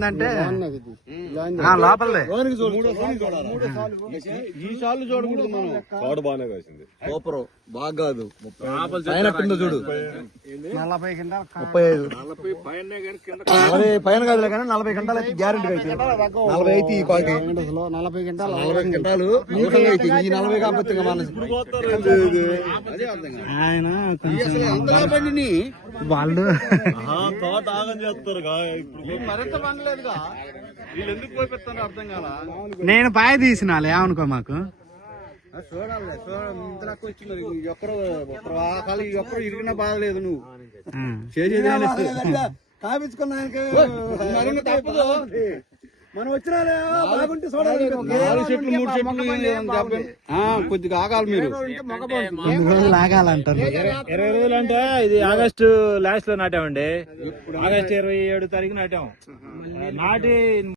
అంటే ఆ, లోపలదే. ఈ సార్లు చూడకూడదు మనం బాగానే కాసింది. సూపర్ బాగా కింద. చూడు నలభై ముప్పై ఐదు. నలభై పైన కాదులే కానీ నలభై గంటలకి గ్యారెంటీ అయితే నలభై అయితే ఈ నలభై కింటాలు నలభై గంటలు. అయితే ఈ నలభై మన ఆయన వాళ్ళు నేను పాయ తీసినాలే ఏమనుకో మాకు? చూడాలి. వచ్చింది కాలు ఇరిగినా బాధ లేదు నువ్వు. చేసేది కాపించుకున్నానికి తప్పదు మనం వచ్చినా బాగుంటే చూడాలి నాలుగు చెట్లు మూడు చెట్లు చెప్పండి. కొద్దిగా ఆగాలి మీరు. ఆగాలంటారు ఇరవై రోజులు అంటే ఇది ఆగస్టు లాస్ట్లో నాటామండి ఆగస్ట్ ఇరవై ఏడు తారీఖు నాటాం. నాటి